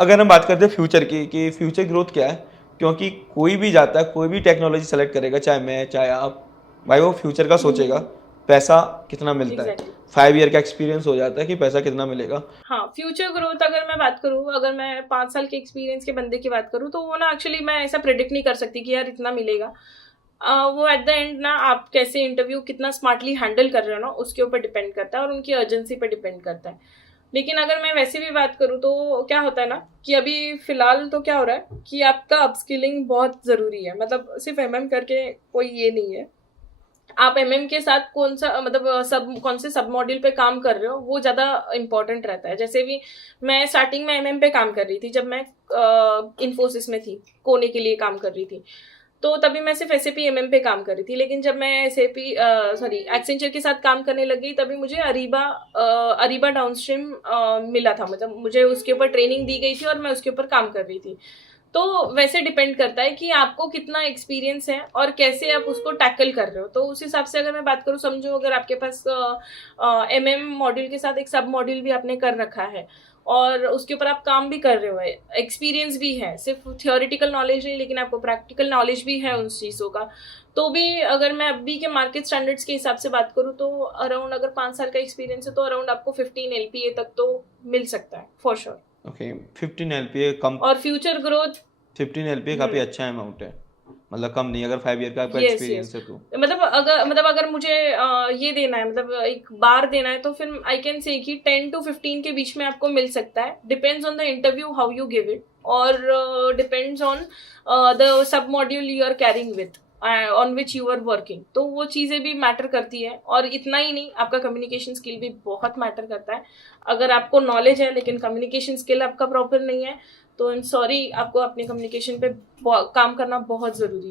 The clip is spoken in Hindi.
अगर हम बात करते हैं फ्यूचर की कि फ्यूचर ग्रोथ क्या है, क्योंकि कोई भी जाता है, कोई भी टेक्नोलॉजी सेलेक्ट करेगा, चाहे मैं चाहे आप, भाई वो फ्यूचर का सोचेगा पैसा कितना मिलता है। एग्जैक्टली। 5 ईयर का एक्सपीरियंस हो जाता है कि पैसा कितना मिलेगा। हाँ, फ्यूचर ग्रोथ अगर मैं बात करूँ, अगर मैं 5 साल के एक्सपीरियंस के बंदे की बात करूँ, तो वो ना एक्चुअली मैं ऐसा प्रिडिक्ट नहीं कर सकती कि यार इतना मिलेगा। वो एट द एंड ना आप कैसे इंटरव्यू कितना स्मार्टली हैंडल कर रहे हो ना, उसके ऊपर डिपेंड करता है और उनकी अर्जेंसी पे डिपेंड करता है। लेकिन अगर मैं वैसे भी बात करूँ तो क्या होता है ना कि अभी फिलहाल तो क्या हो रहा है कि आपका अपस्किलिंग बहुत ज़रूरी है। मतलब सिर्फ एमएम करके कोई ये नहीं है। आप एमएम के साथ कौन सा मतलब सब कौन से सब मॉड्यूल पे काम कर रहे हो वो ज़्यादा इंपॉर्टेंट रहता है। जैसे भी मैं स्टार्टिंग में एमएम पे काम कर रही थी, जब मैं इन्फोसिस में थी, कोने के लिए काम कर रही थी, तो तभी मैं सिर्फ एसएपी एमएम पे काम कर रही थी। लेकिन जब मैं एसएपी सॉरी एक्सेंचर के साथ काम करने लगी, तभी मुझे अरीबा डाउनस्ट्रीम मिला था। मतलब मुझे उसके ऊपर ट्रेनिंग दी गई थी और मैं उसके ऊपर काम कर रही थी। तो वैसे डिपेंड करता है कि आपको कितना एक्सपीरियंस है और कैसे आप उसको टैकल कर रहे हो। तो उस हिसाब से अगर मैं बात करूँ, समझो अगर आपके पास एमएम मॉड्यूल के साथ एक सब मॉड्यूल भी आपने कर रखा है और उसके ऊपर आप काम भी कर रहे हो, एक्सपीरियंस भी है, सिर्फ थियोरिटिकल नॉलेज नहीं लेकिन आपको प्रैक्टिकल नॉलेज भी है उन चीज़ों का, तो भी अगर मैं अभी के मार्केट स्टैंडर्ड्स के हिसाब से बात करूँ तो अराउंड, अगर 5 साल का एक्सपीरियंस है तो अराउंड आपको 15 LPA तक तो मिल सकता है फॉर श्योर। ओके, 15 एलपीए कम। और फ्यूचर ग्रोथ। 15 एलपीए काफ़ी अच्छा अमाउंट है, मतलब कम नहीं, अगर 5 ईयर का आपका यस यस। एक्सपीरियंस है तो। मतलब अगर मुझे ये देना है, मतलब एक बार देना है, तो फिर आई कैन से कि 10 to 15 के बीच में आपको मिल सकता है। Depends on the interview how you give it, और depends on the sub module you are carrying with on which you are working. तो वो चीज़ें भी मैटर करती है। और इतना ही नहीं, आपका कम्युनिकेशन स्किल भी बहुत मैटर करता है। अगर आपको नॉलेज है लेकिन कम्युनिकेशन स्किल आपका प्रॉपर नहीं है, तो सॉरी, आपको अपने कम्युनिकेशन पे काम करना बहुत ज़रूरी है।